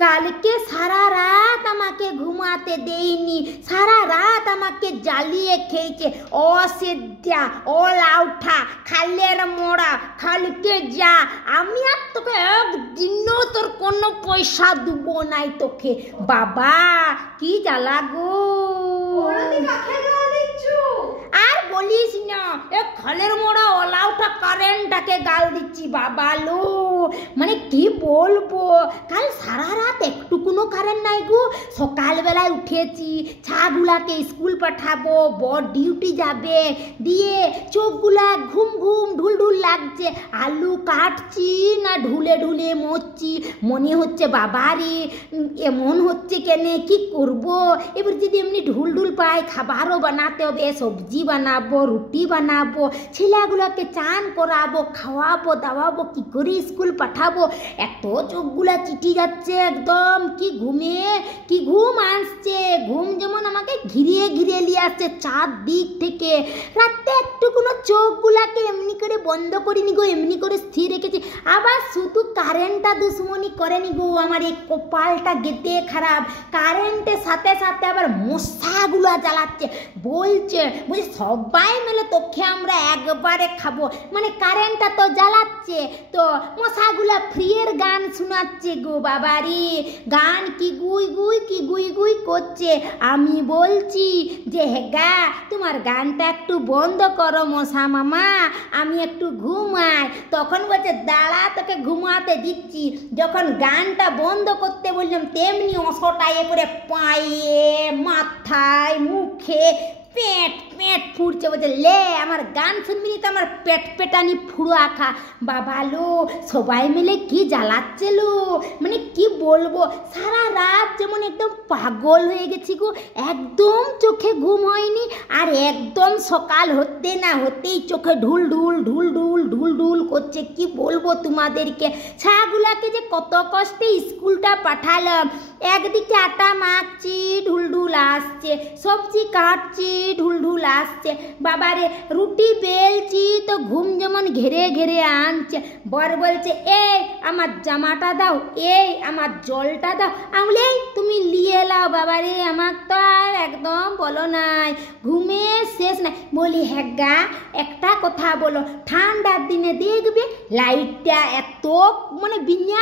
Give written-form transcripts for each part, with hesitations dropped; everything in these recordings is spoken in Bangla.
কালকে সারা রাত আমাকে ঘুমাতে দেয়নি, সারা রাত আমাকে জ্বালিয়ে খেয়েছে। অসেদ্ধা, অলাউঠা, খালের মোড়া, কালকে যা, আমি আর তোকে একদিনও তোর কোনো পয়সা দেবো নাই তোকে। বাবা কি জ্বালা গো। আর বলিস না, এ খালের মোড়া অলাউঠা কারেন্টটাকে গাল দিচ্ছি বাবা লো। মানে কি বলবো, কাল সারা রাত একটুকুনো কারেন্ট নাই গো। সকালবেলায় উঠেছি, ছাগুলাকে স্কুল পাঠাবো, বর ডিউটি যাবে, দিয়ে চোখগুলা ঘুম ঘুম ঢুল ঢুল লাগছে। আলু কাটছি না ঢুলে ঢুলে মরছি। মনে হচ্ছে বাবারে এমন হচ্ছে কেনে, কি করব। এবার যদি এমনি ঢুল ঢুল পাই, খাবারও বানাতে হবে, সবজি বানাবো, রুটি বানাবো, ছেলেগুলোকে চান করাবো, খাওয়াবো দাওয়াবো, কি করে স্কুল পাঠাবো। এত চোখগুলা চিটি যাচ্ছে একদম, কি ঘুম আসছে। ঘুম যেমন আমাকে ঘিরিয়ে ঘিরিয়ে নিয়ে আসছে চারদিক থেকে। রাতে একটু কোনো চোখগুলাকে এমনি করে বন্ধ করিনি গো, এমনি করে স্থির রেখেছি। আবার শুধু কারেন্টটা দুশ্মনী করেনি গো, আমার এই কপালটা গেতে খারাপ। কারেন্টের সাথে সাথে আবার মশাগুলা জ্বালাচ্ছে। বলছে সবাই মিলে তোকে আমরা একবারে খাবো। মানে কারেন্টটা তো জ্বালাচ্ছে, তো মশাগুলা ফ্রিয়ের গান শোনাচ্ছে গো বাবারি। গান কি গুই গুই কি গুই গুই করছে। আমি বলছি যে হেগা তোমার গানটা একটু বন্ধ করো মশা মামা, আমি একটু ঘুমাই। তখন বলছে দাঁড়া তোকে ঘুমাতে দিচ্ছি। যখন গানটা বন্ধ করতে বললাম, তেমনি অসটায় করে পায়ে, মাথায়, মুখে, পেট ফুটছে। বলছে লে আমার গান শুনবি নি তো আমার পেটানি ফুড়ো আখা। বাবা লো, সবাই মিলে কি জ্বালাচ্ছে লো, মানে কি বলবো। সারা রাত যেমন একদম পাগল হয়ে গেছি গো, একদম চোখে ঘুম হয়নি। আর একদম সকাল হতে না হতেই চোখে ঢুল ঢুল ঢুল ঢুল ঢুল ঢুল করছে। কি বলবো তোমাদেরকে, ছাগুলাকে যে কত কষ্টে স্কুলটা পাঠালাম। একদিকে আটা মাখছি, ঢুল ঢুল আসছে, সবজি কাটছি, ঢুল ঢুল আসছে। বাবারে রুটি বেলছি তো ঘুম যেমন ঘেরে ঘেরে আনছে। বর বলছে এই আমার জামাটা দাও, এই আমার জলটা দাও। আমি তুমি নিয়ে এলাও বাবারে, আমার তো আর একদম বলো নাই, ঘুমের শেষ নাই। বলি হ্যাঁ গা একটা কথা বলো, ঠান্ডার দিনে দেখবে লাইটটা এত মানে বিনা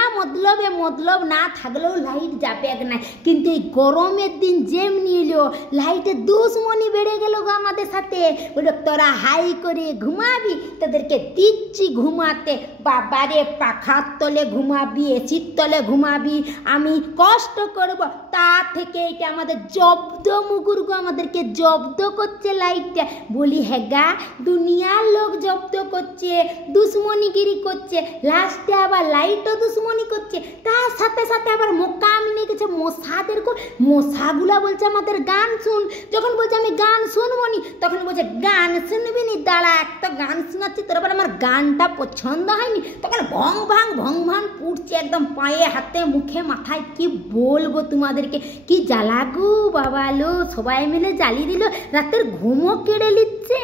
মতলব না থাকলেও লাইট যাবে না, কিন্তু এই গরমের দিন যেমনি এলো লাইটের দুশ্মনী বেড়ে গেল গো আমাদের সাথে। বললো তোরা হাই করে ঘুমাবি, তোদেরকে দিচ্ছি ঘুমাতে। বাবারে পাখার তলে ঘুমাবি, এসির তলে ঘুমাবি, আমি কষ্ট করব। তা থেকে এটা আমাদের জব্দ মুগুর গো, আমাদেরকে জব্দ করছে লাইটটা। বলি হ্যাঁ গা দুনিয়ার লোক জব্দ করছে, দুশ্মনীগিরি করছে, লাস্টে আবার লাইটও দুশ্মনী করছে। তার সাথে সাথে আবার মোকাম নিয়ে গেছে মশাদেরকে। মশাগুলা বলছে আমাদের গান শুন। যখন বলছে আমি গান শুনবো নি, তখন বলছে গান শুনবি নি, দাঁড়া একটা গান শোনাচ্ছি। তারপর আমার গানটা পছন্দ হয়নি, তখন ভং ভাং পুড়ছে একদম পায়ে হাতে মুখে মাথায়। কি বলবো তোমাদেরকে, কি জ্বালা গো বাবা লো। সবাই মিলে জ্বালিয়ে দিল, রাতের ঘুমও কেড়ে নিচ্ছে।